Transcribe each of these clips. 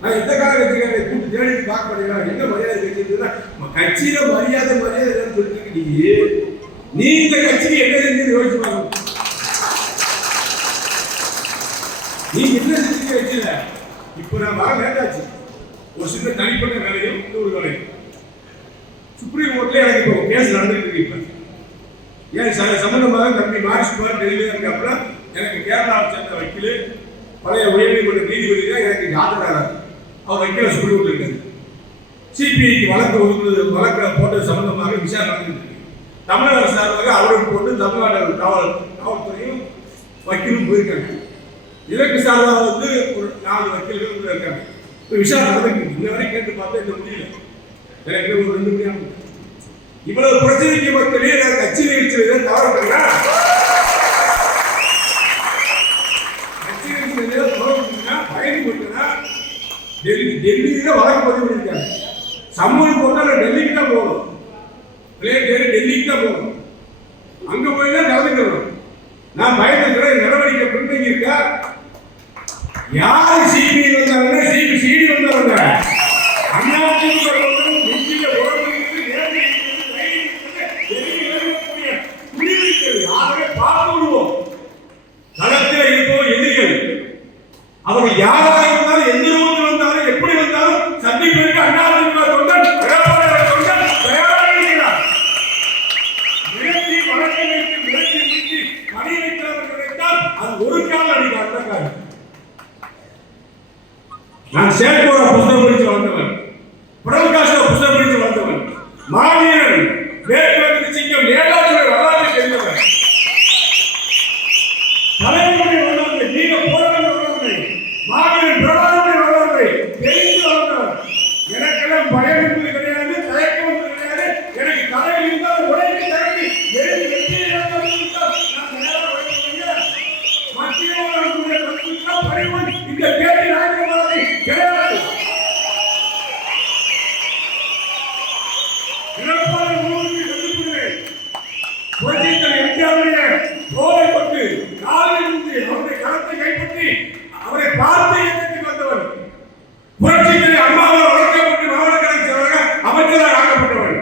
நான் எந்த கால கட்சிக்காரரை கூட்டு தேடி பார்க்க மாட்டேங்கிறேன். எங்க மரியாதை கட்சி கட்சியில மரியாதை சொல்லிட்டு நீ இந்த கட்சிக்கு என்ன செஞ்சு யோசிச்சு பார்க்கணும். நீங்க என்ன செஞ்சீங்க கட்சியில? இப்ப நான் வர வேண்டாச்சு. ஒரு சின்ன தனிப்பட்ட வேலையும் இன்னொரு வேலையும் சுப்ரீம் கோர்ட்ல எனக்கு இப்போ கேஸ் நடந்துட்டு இருக்கு. ஏன் சம்பந்தமாக தம்பி மாரிசுமார் டெல்லியில இருக்கப்ப எனக்கு கேரளாவை சேர்ந்த வக்கீல் பழைய உயர்நீதிமன்ற நீதிபதி தான் எனக்கு ஆஜராகிறார். அவர் வக்கீல சுப்ரீம் கோர்ட்ல இருக்காரு. சிபிஐக்கு வழக்கு போட்டது சம்பந்தமாக விசாரணை நடந்துட்டு இருக்கு. தமிழக அரசு சார்பாக அவருக்கு போட்டு தமிழ்நாடு காவல்துறையும் வக்கீலும் போயிருக்காங்க. இதற்கு சார்பாக வந்து ஒரு 4 வக்கீல்கள் இருக்காங்க. விசாரணை நடந்துருக்கு. இந்த வரை கேட்டு பார்த்தா இந்த முடியல. எனக்கு ஒரு 2 மணி நேரம் இவ்வளவு பிரச்சனைக்கு மக்களே கட்சி நிகழ்ச்சியில தவறுனா கட்சி நிகழ்ச்சியில தவறுனா பயன்படுத்தினா டெல்லியில வழக்கு பதிவு பண்ணிருக்காங்க. சம்மன் போட்டா டெல்லிக்கு தான் போகணும். டெல்லிக்கு தான் போகணும். அங்க போய் தான் நடந்துக்கணும். நான் பயந்துக்கிற நடவடிக்கை பின்தங்கி இருக்கா. யாரு சிபிஐ வந்தாங்கன்னா சிடி வந்தவங்க களத்தில் இருப்போம் எதிரிகள். அவங்க யாராக இருந்தாலும் எந்த ரூபத்தில் வந்தாலும் எப்படி வந்தாலும் சந்திப்பதற்கு அண்ணாதிமுக தொண்டன் தயாராக இருக்கிறார். மிரட்டி வழக்கை வைத்து மிரட்டி பணி வைக்கிறவர் கிடைத்தால் அது ஒரு கால அடிக்காது. நான் சேட்கோட புத்தகம் படித்து வளர்ந்தவன், பிரகாஷ்ட புத்தகம் படித்து வளர்ந்தவன், மாவீரன் வேட்பாளர் சிங்கம் ஏகாட்சி வரலாற்றை தெரிந்தவன், தலைமுறை வரலாற்றை நீங்க போராட வரலாற்றை மாவீரன் பிரபாகரனை வரலாற்றை தெரிந்து வளர்ந்தவன். எனக்கெல்லாம் பயம் என்பது கிடையாது, தயக்கம் என்பது கிடையாது. எனக்கு தலையில் இருந்தால் உடைக்கு தரப்பி வெற்றி மத்திய பரிவன் இந்த பேட்டி நாயகமானதை கிடையாது. புரட்சித்தலைவர் எம்ஜிஆருடைய தோளை கொண்டு காலில் இருந்து அவருடைய கரத்தை கைப்பற்றி அவரை பார்த்து இயக்கத்துக்கு வந்தவன். புரட்சித்தலைவர் அம்மாவால் வளர்க்கப்பட்டு மாவட்ட கழக செயலாளராக அமைச்சராக ஆக்கப்பட்டவன்.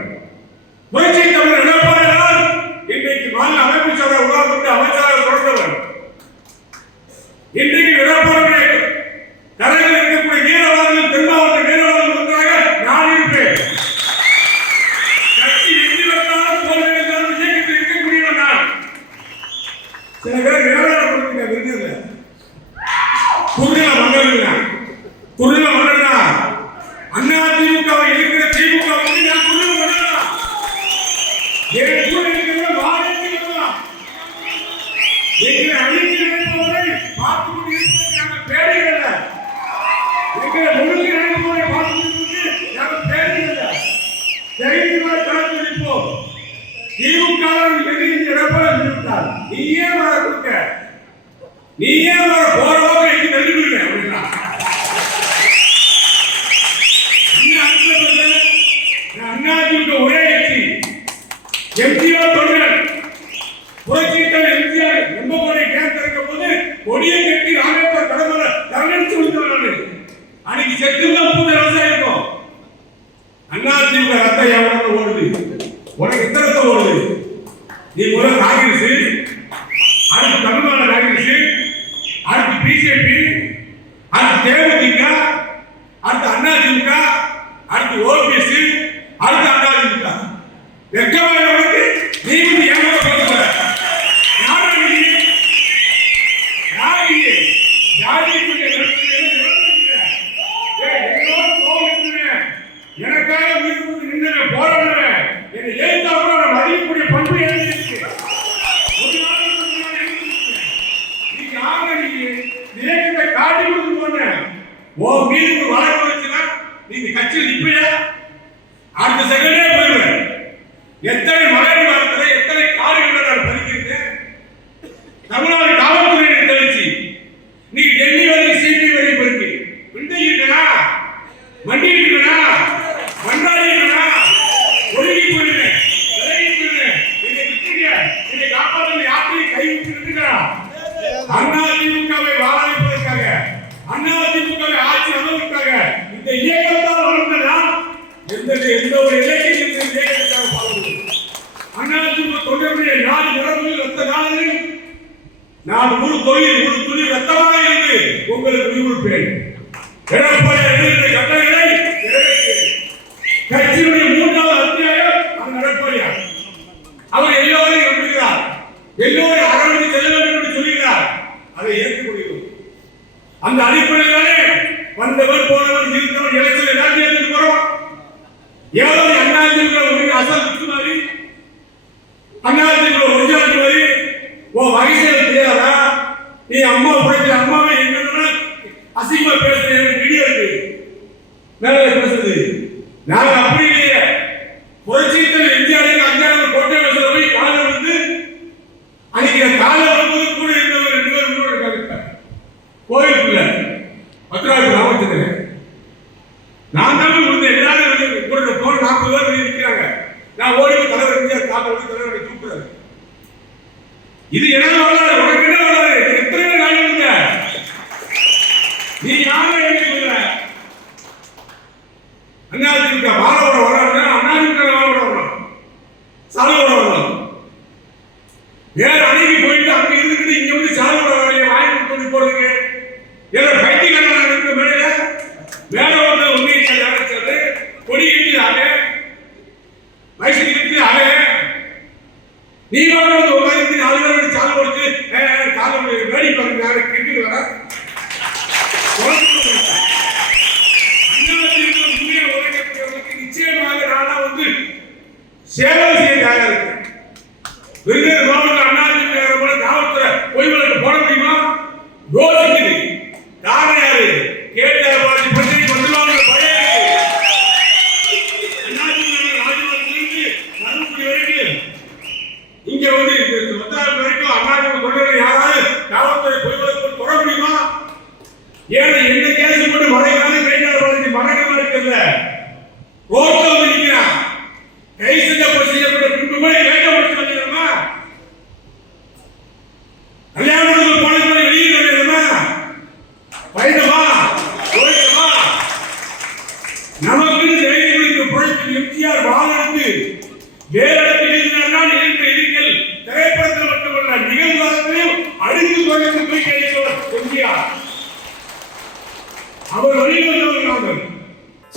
புரட்சித்தலைவர் எடப்பாடியால் இன்றைக்கு மாநில அமைப்பு சபை உருவாக்கப்பட்டு அமைச்சராக தொடர்ந்தவன். இன்றைக்கு எடப்பாடி கரையில் இருக்கக்கூடிய வீரவாதிகள் தென் மாவட்ட வீரவாதிகள் ஒன்றாக நான் இருப்பேன். கட்சி வெற்றி பெற்றாலும் தோல்வி இருந்தாலும் இயக்கத்தில் இருக்கக்கூடியவன் நான். சில பேர் விளையாடப்படுத்த விருது குறுநில மன்னர்களா அண்ணா திமுகவை இருக்கிற திமுக வந்து நான் குறுநில மன்னர்களா என் கூட இருக்கிற வாரத்தில் வரலாம். எங்களை அழித்து நினைப்பவரை பார்த்து கொண்டு இருப்பதற்கு நாங்கள் பேருகிறல்ல. எங்களை முழுக்க நினைப்பவரை பார்த்து கொண்டிருப்பதற்கு நாங்கள் பேருகிறல்ல. தைரியமாக கலந்து நிற்போம். திமுக எதிர்த்து எடப்பாடி சொல்லிவிட்டார். நீயே வர கொடுக்க, நீயே வர போறவங்க எங்க நெருங்குறேன் அப்படின்னா அண்ணாதிமுக ஒரே கட்சி. எம்ஜிஆர் தொண்டர் புரட்சித்தலைவர் எம்ஜிஆர் எம்பகோடை கேஸ் திறக்கும் போது கொடியை கட்டி ராமேஸ்வரம் கடமலை தரணிச்சு விழுந்தவர்கள். அன்னைக்கு செத்துதான் பூஜை விவசாயம் இருக்கும். அண்ணாதிமுக ரத்த எவ்வளவு ஓடுது, உனக்கு எத்தனை ரத்தம் ஓடுது? நீ முதல்ல காங்கிரஸ், அடுத்து தமிழ்நாடு காங்கிரஸ், அடுத்து பிஜேபி, அடுத்து தேமுதிக, அடுத்து அதிமுக, அடுத்து ஓபிஎஸ், அடுத்து அதிமுக. வெக்கமாக உனக்கு நீ வந்து ஏமாற போகிற எனக்காக உயிர் நின்று போராடுறேன். என்னை ஏற்ற மதிக்கக்கூடிய பண்பு இருக்கு. ஒரு நாள் நீங்க ஆக நீங்க காட்டி கொடுத்து போன உன் மீது வழக்கு வச்சுனா நீங்க கட்சியில் நிப்பையா? அடுத்த செகண்டே போயிடுவேன். எத்தனை மகளிர் வாரத்தில் எத்தனை காரியங்களை நான் பதிக்கிறேன். தமிழ்நாடு காவல்துறை தெரிவிச்சு நீ டெல்லி வரை சிபி வரை போயிருக்கு. பிந்தைக்கு இருக்கா, மண்டி இருக்கா, மண்டாடி இருக்கா, ஒழுங்கி போயிருக்கேன், விலகி போயிருக்கேன். என்னை விட்டுங்க, என்னை காப்பாற்ற யாத்திரை கை விட்டு இருக்கா. அண்ணா திமுகவை வாழ வைப்பதற்காக, அண்ணா திமுகவை ஆட்சி அமைப்பதற்காக எடப்பாடி எழுதிய கட்டளைகளை கட்சியுடைய 3வது அத்தியாயம் அந்த எடப்பாடியார் அவர் எல்லோரையும் நம்புகிறார், எல்லோரும் அரவணைத்து செல்ல வேண்டும் என்று சொல்கிறார். அதை ஏற்றுக்கொள்கிறோம். அந்த அடிப்படையிலே வந்தவர் போனவர் இருந்தவர் எலெக்ஷன் எல்லாத்தையும் போறோம். ஏதோ அண்ணாதிமுக ஒரு அசல் குத்துமாரி, அண்ணாதிமுக ஒரிஜினல் மாதிரி ஓ வயசில் தெரியாதா, நீ அம்மா உழைச்ச அம்மாவை என்ன அசிங்கமா பேசுற வீடியோ இருக்கு மேல பேசுறது. நாங்க அப்படி இல்லையே, புரட்சித்தல் எம்ஜிஆருக்கு அஞ்சாவது கோட்டை வசூல போய் காலம் வந்து அன்னைக்கு காலம் வரும்போது கூட இருந்தவர் 2 பேர் முன்னோட இருக்காங்க கோயிலுக்குள்ள பத்ராஜ் ராமச்சந்திரன். நான் தான் வந்து எல்லாரும் கூட போன 40 பேர் வெளியே நிற்கிறாங்க. நான் ஓடி தலைவர் எம்ஜிஆர் காலம் தலைவரை தூக்குறாரு. இது என்ன வரலாறு, உனக்கு என்ன வரலாறு, எத்தனை பேர் நாயகங்க நீ யாரை எழுதி சொல்ற? அண்ணாதிமுக மாலோட வரணும், அண்ணாதிமுக மாலோட வரணும், சாலோட வரணும். வேற அணுகி போயிட்டு அங்க இருந்து இங்க வந்து சாலோட வேலையை வாங்கி கொண்டு போறதுக்கு ஏதோ பைத்தியக்காரன் இருக்கு. மேல வேற ஒன்று உண்மையை அழைச்சது கொடி இருக்கிறாங்க, வயசு இருக்கிறாங்க. நீ வந்து உட்காந்து 4 பேர் சாலை கொடுத்து காலம் வேடி பாருங்க இருக்கிற நிச்சயமாக நானா வந்து சேவை செய்ய தயாரா இருக்கேன். விருதுநகர் மாவட்ட அண்ணாதிமுக காவல்துறை பொய் வழக்கு போட முடியுமா? யோசிக்குது. காரணம் யாரு? கேட்டார் பாட்டி பத்திரிகை வந்துடுவாங்க பயம். அண்ணாதிமுக ராஜ்யத்திலிருந்து தருமபுரி வரைக்கும் இங்க வந்து மத்தாப்பு வரைக்கும் அண்ணாதிமுக கொண்டவர்கள் யாராவது காவல்துறை பொய் வழக்கு தொட முடியுமா? ஏன்னா எந்த கேஸ் போட்டு மறைக்காத கேட்டார் பாட்டி மறைக்காம இருக்கல ரோட்ல வந்து நிக்கிறான். கை செய்யப்பட்ட பின்பு கூட கேட்க முடிச்சு வந்துடுமா? கல்யாணத்துக்கு போனது வெளியே வந்துடுமா? பயணமா போயிடுமா? நமக்கு தைரியங்களுக்கு புழைத்து எம்ஜிஆர் வாழெடுத்து வேற இடத்தில் எழுதினார். இருக்கிற எதிர்கள் திரைப்படத்தில் மட்டுமல்ல நிகழ்காலத்திலும் அடித்து கொண்டு போய் கேட்கிறவர் எம்ஜிஆர். அவர் வழிவந்தவர் நாங்கள்.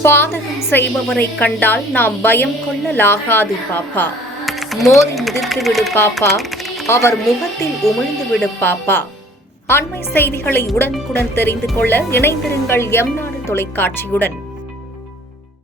பாதகம் செய்பவரை கண்டால் நாம் பயம் கொள்ளலாகாது பாப்பா. மோதி மிதித்துவிடு பாப்பா, அவர் முகத்தில் உமிழ்ந்துவிடு பாப்பா. அண்மை செய்திகளை உடனுக்குடன் தெரிந்து கொள்ள இணைந்திருங்கள் எம் நாடு தொலைக்காட்சியுடன்.